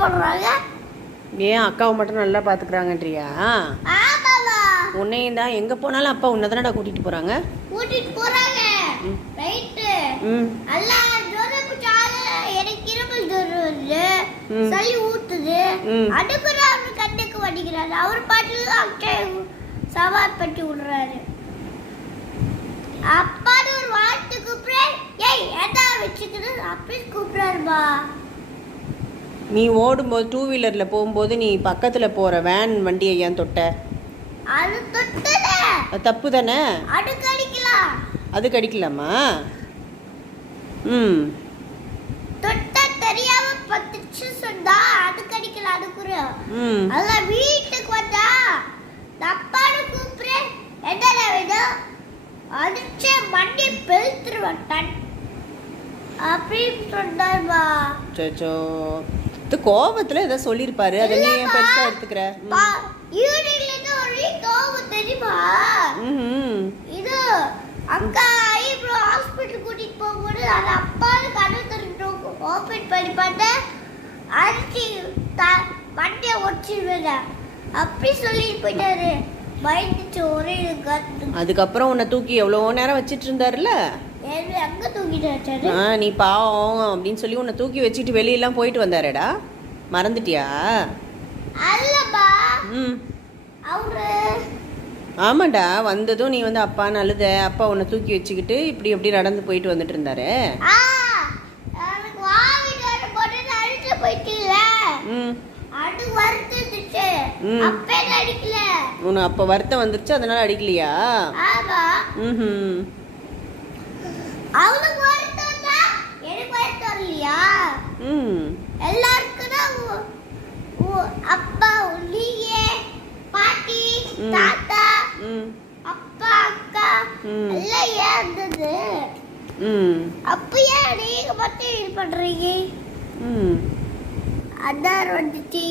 போடுறாங்க. ஏன் அக்காவை மட்டும் நல்லா பாத்துக்கறாங்கன்றியா? ஆமாமா. உன்னையும் தான் எங்க போனாலும் அப்பா உன்னை தானடா கூட்டிட்டு போறாங்க. கூட்டிட்டு போறாங்க. ரைட். அல்லா ஜோரப்பு சால எனக்கு இருமல் ஜோரம் வருது. சளி ஊத்துது. அதுக்குற அவர் கண்ணுக்கு வடிக்கிறாரு. அவர் பாட்டுல அக்கே சவால் பட்டி விடுறாரு. அப்பா ஒரு வார்த்தை கூப்பிடுறாரு. ஏய் ஏதா வச்சுக்கிட்டு அப்படி கூப்பிடுறாருமா. நீ ஓடும்போது டூ வீலர்ல போகும்போது நீ பக்கத்துல போற வேன் வண்டியை ஏன் தொட்ட? அது தொட்டல. அது தப்பு தானே? அது கடிக்கலாம். அது கடிக்கலாமா? தொட்ட தெரியாம பத்துச்சு சொன்னா அது கடிக்கலாம். அது குற அல்ல வீட்டுக்கு வந்தா தப்பான கூப்பிடுற என்னடா வேணும் அடிச்சு மண்டி பெல்த்துருவான் அப்படின்னு சொன்னார்மா. சோ இது கோபத்துல ஏதோ சொல்லிருப்பாரு. அதை நீ ஏன் பெருசா எடுத்துக்கிற? ஈவினிங்ல இருந்து ஒரு கோபம் தெரியுமா? இது அக்கா ஐப்ரோ ஹாஸ்பிட்டல் கூட்டிட்டு போகும்போது அது அப்பான்னு கண்ணு திறந்து ஓபன் பண்ணி பார்த்தேன். அடிச்சு மண்டைய ஒடிச்சிருவேன் அப்படி சொல்லிட்டு போயிட்டாரு. பயந்துச்சு ஒரே கத்து. அதுக்கப்புறம் உன்னை தூக்கி எவ்வளோ நேரம் வச்சிட்டு இருந்தாருல்ல? அங்க தூக்கிட்டு நீ பாவம் அப்படின்னு சொல்லி உன்னை தூக்கி வச்சுட்டு வெளியெல்லாம் போயிட்டு வந்தாரேடா, மறந்துட்டியா? அல்லப்பா. அவரு ஆமாண்டா, வந்ததும் நீ வந்து அப்பான்னு அழுத. அப்பா உன்னை தூக்கி வச்சுக்கிட்டு இப்படி எப்படி நடந்து போயிட்டு வந்துட்டு இருந்தாரு. உனக்கு அப்ப வருத்தம் வந்துருச்சு, அதனால அடிக்கலையா? அவனுக்கு வருத்தம் தான், எனக்கு வருத்தம் இல்லையா? எல்லாருக்கும் தான் அப்பா நீங்க பாட்டி தாத்தா அப்பா அக்கா எல்லாம் ஏன் இருந்தது. அப்ப ஏன் நீங்க மட்டும் இது பண்றீங்க? அதான் வந்துச்சு.